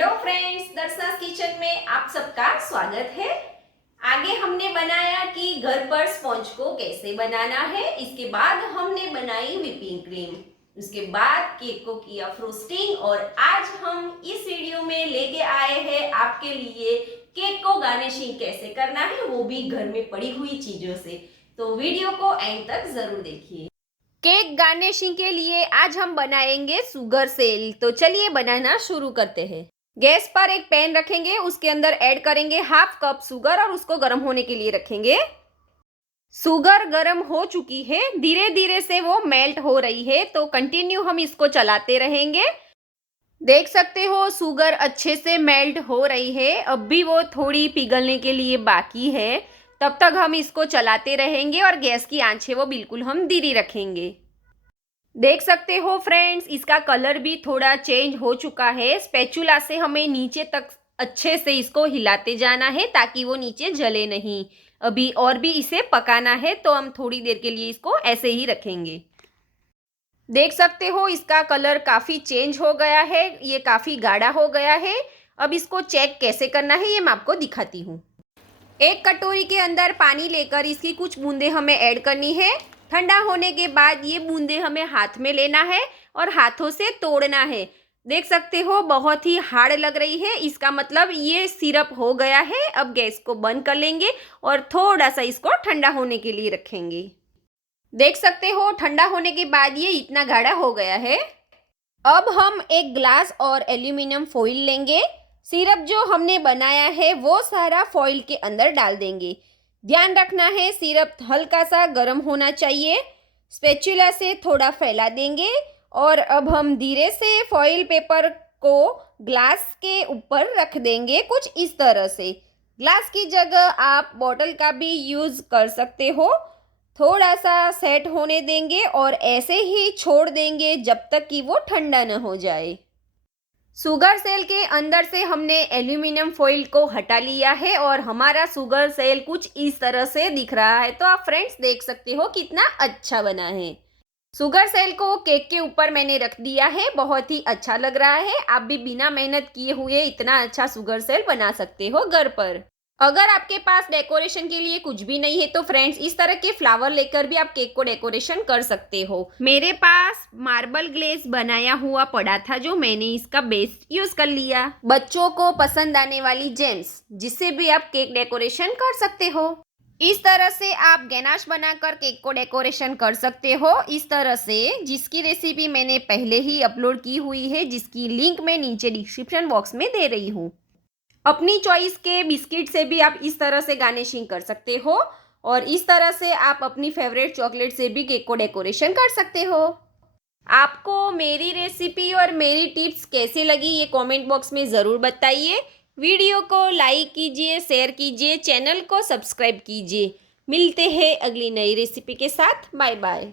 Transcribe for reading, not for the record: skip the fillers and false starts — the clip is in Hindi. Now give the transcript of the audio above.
हेलो फ्रेंड्स, दर्शना's किचन में आप सबका स्वागत है। आगे हमने बनाया कि घर पर स्पॉन्ज को कैसे बनाना है। इसके बाद हमने बनाई व्हिपिंग क्रीम, उसके बाद केक को किया फ्रोस्टिंग और आज हम इस वीडियो में लेके आए हैं आपके लिए केक को गार्निशिंग कैसे करना है, वो भी घर में पड़ी हुई चीजों से। तो वीडियो को एंड तक जरूर देखिए। केक गार्निशिंग के लिए आज हम बनाएंगे शुगर सेल। तो चलिए बनाना शुरू करते हैं। गैस पर एक पैन रखेंगे, उसके अंदर ऐड करेंगे हाफ कप शुगर और उसको गर्म होने के लिए रखेंगे। शुगर गर्म हो चुकी है, धीरे धीरे से वो मेल्ट हो रही है, तो कंटिन्यू हम इसको चलाते रहेंगे। देख सकते हो शुगर अच्छे से मेल्ट हो रही है, अब भी वो थोड़ी पिघलने के लिए बाकी है। तब तक हम इसको चलाते रहेंगे और गैस की आंच है वो बिल्कुल हम धीरे रखेंगे। देख सकते हो फ्रेंड्स, इसका कलर भी थोड़ा चेंज हो चुका है। स्पैचुला से हमें नीचे तक अच्छे से इसको हिलाते जाना है ताकि वो नीचे जले नहीं। अभी और भी इसे पकाना है, तो हम थोड़ी देर के लिए इसको ऐसे ही रखेंगे। देख सकते हो इसका कलर काफ़ी चेंज हो गया है, ये काफ़ी गाढ़ा हो गया है। अब इसको चेक कैसे करना है ये मैं आपको दिखाती हूँ। एक कटोरी के अंदर पानी लेकर इसकी कुछ बूंदे हमें ऐड करनी है। ठंडा होने के बाद ये बूंदे हमें हाथ में लेना है और हाथों से तोड़ना है। देख सकते हो बहुत ही हार्ड लग रही है, इसका मतलब ये सिरप हो गया है। अब गैस को बंद कर लेंगे और थोड़ा सा इसको ठंडा होने के लिए रखेंगे। देख सकते हो ठंडा होने के बाद ये इतना गाढ़ा हो गया है। अब हम एक ग्लास और एल्यूमिनियम फॉइल लेंगे। सिरप जो हमने बनाया है वो सारा फॉइल के अंदर डाल देंगे। ध्यान रखना है सिरप हल्का सा गर्म होना चाहिए। स्पैचुला से थोड़ा फैला देंगे और अब हम धीरे से फॉइल पेपर को ग्लास के ऊपर रख देंगे, कुछ इस तरह से। ग्लास की जगह आप बॉटल का भी यूज़ कर सकते हो। थोड़ा सा सेट होने देंगे और ऐसे ही छोड़ देंगे जब तक कि वो ठंडा न हो जाए। शुगर सेल के अंदर से हमने एल्यूमिनियम फॉइल को हटा लिया है और हमारा शुगर सेल कुछ इस तरह से दिख रहा है। तो आप फ्रेंड्स देख सकते हो कितना अच्छा बना है। शुगर सेल को केक के ऊपर मैंने रख दिया है, बहुत ही अच्छा लग रहा है। आप भी बिना मेहनत किए हुए इतना अच्छा शुगर सेल बना सकते हो घर पर। अगर आपके पास डेकोरेशन के लिए कुछ भी नहीं है तो फ्रेंड्स इस तरह के फ्लावर लेकर भी आप केक को डेकोरेशन कर सकते हो। मेरे पास मार्बल ग्लेज बनाया हुआ पड़ा था, जो मैंने इसका बेस्ट यूज कर लिया। बच्चों को पसंद आने वाली जेम्स जिससे भी आप केक डेकोरेशन कर सकते हो। इस तरह से आप गैनाश बनाकर केक को डेकोरेशन कर सकते हो, इस तरह से, जिसकी रेसिपी मैंने पहले ही अपलोड की हुई है, जिसकी लिंक मैं नीचे डिस्क्रिप्शन बॉक्स में दे रही हूँ। अपनी चॉइस के बिस्किट से भी आप इस तरह से गार्निशिंग कर सकते हो और इस तरह से आप अपनी फेवरेट चॉकलेट से भी केक को डेकोरेशन कर सकते हो। आपको मेरी रेसिपी और मेरी टिप्स कैसी लगी ये कमेंट बॉक्स में ज़रूर बताइए। वीडियो को लाइक कीजिए, शेयर कीजिए, चैनल को सब्सक्राइब कीजिए। मिलते हैं अगली नई रेसिपी के साथ। Bye bye.